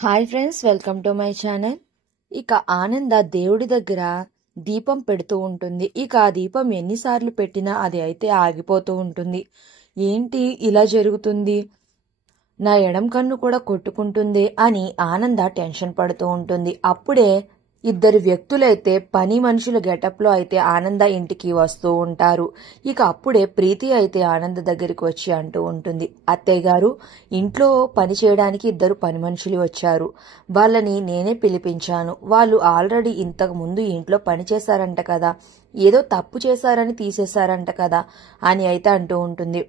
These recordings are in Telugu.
Hi friends, welcome to my channel. ఇక ఆనంద దేవుడి దగ్గర దీపం పెడుతూ ఉంటుంది. ఇక ఆ దీపం ఎన్నిసార్లు పెట్టినా అది అయితే ఆగిపోతూ ఉంటుంది. ఏంటి ఇలా జరుగుతుంది, నా ఎడం కన్ను కూడా కొట్టుకుంటుంది అని ఆనంద టెన్షన్ పడుతూ ఉంటుంది. అప్పుడే ఇద్దరు వ్యక్తులైతే పని మనుషుల గెటప్ లో అయితే ఆనంద ఇంటికి వస్తూ ఉంటారు. ఇక అప్పుడే ప్రీతి అయితే ఆనంద దగ్గరికి వచ్చి అంటూ ఉంటుంది, అత్తయ్య గారు, ఇంట్లో పని చేయడానికి ఇద్దరు పని మనుషులు వచ్చారు. వాళ్ళని నేనే పిలిపించాను. వాళ్ళు ఆల్రెడీ ఇంతకు ముందు ఇంట్లో పని చేశారంట కదా, ఏదో తప్పు చేశారని తీసేశారంట కదా అని అయితే అంటూ ఉంటుంది.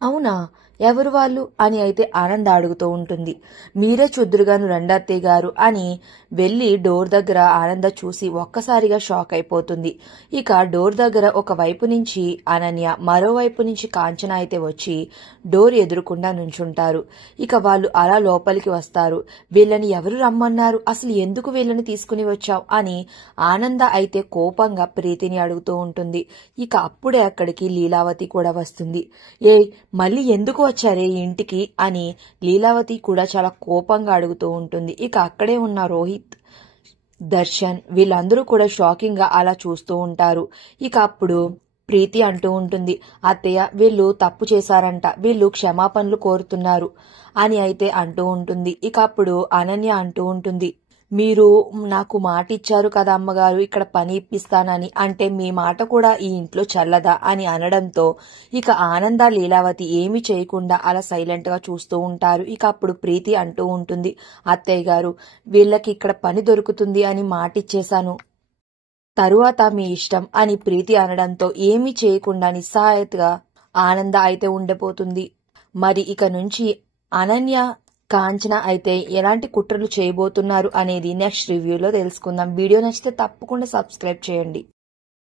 అవునా, ఎవరు వాళ్ళు అని అయితే ఆనంద అడుగుతూ ఉంటుంది. మీరే చూద్దురుగాను రండి అత్తయ్య గారు అని వెళ్లి డోర్ దగ్గర ఆనంద చూసి ఒక్కసారిగా షాక్ అయిపోతుంది. ఇక డోర్ దగ్గర ఒక వైపు నుంచి అనన్య, మరోవైపు నుంచి కాంచన అయితే వచ్చి డోర్ ఎదురుకుండా నుంచుంటారు. ఇక వాళ్ళు అలా లోపలికి వస్తారు. వీళ్ళని ఎవరు రమ్మన్నారు, అసలు ఎందుకు వీళ్ళని తీసుకుని వచ్చావు అని ఆనంద అయితే కోపంగా ప్రీతిని అడుగుతూ ఉంటుంది. ఇక అప్పుడే అక్కడికి లీలావతి కూడా వస్తుంది. మళ్ళీ ఎందుకు వచ్చారే ఇంటికి అని లీలావతి కూడా చాలా కోపంగా అడుగుతూ ఉంటుంది. ఇక అక్కడే ఉన్న రోహిత్, దర్శన్ వీళ్ళందరూ కూడా షాకింగ్ గా అలా చూస్తూ ఉంటారు. ఇక అప్పుడు ప్రీతి అంటూ ఉంటుంది, అత్తయ్య వీళ్ళు తప్పు చేశారంట, వీళ్ళు క్షమాపణలు కోరుతున్నారు అని అయితే అంటూ ఉంటుంది. ఇక అప్పుడు అనన్య అంటూ ఉంటుంది, మీరు నాకు మాట ఇచ్చారు కదా అమ్మగారు ఇక్కడ పని ఇప్పిస్తానని, అంటే మీ మాట కూడా ఈ ఇంట్లో చల్లదా అని అనడంతో ఇక ఆనంద లీలావతి ఏమీ చేయకుండా అలా సైలెంట్ గా చూస్తూ ఉంటారు. ఇక అప్పుడు ప్రీతి అంటూ ఉంటుంది, అత్తయ్య గారు వీళ్ళకి ఇక్కడ పని దొరుకుతుంది అని మాట ఇచ్చేశాను, తరువాత మీ ఇష్టం అని ప్రీతి అనడంతో ఏమీ చేయకుండా నిస్సహాయతగా ఆనంద అయితే ఉండిపోతుంది. మరి ఇక నుంచి అనన్య, కాంచన అయితే ఎలాంటి కుట్రలు చేయబోతున్నారు అనేది నెక్స్ట్ రివ్యూలో తెలుసుకుందాం. వీడియో నచ్చితే తప్పకుండా సబ్స్క్రైబ్ చేయండి.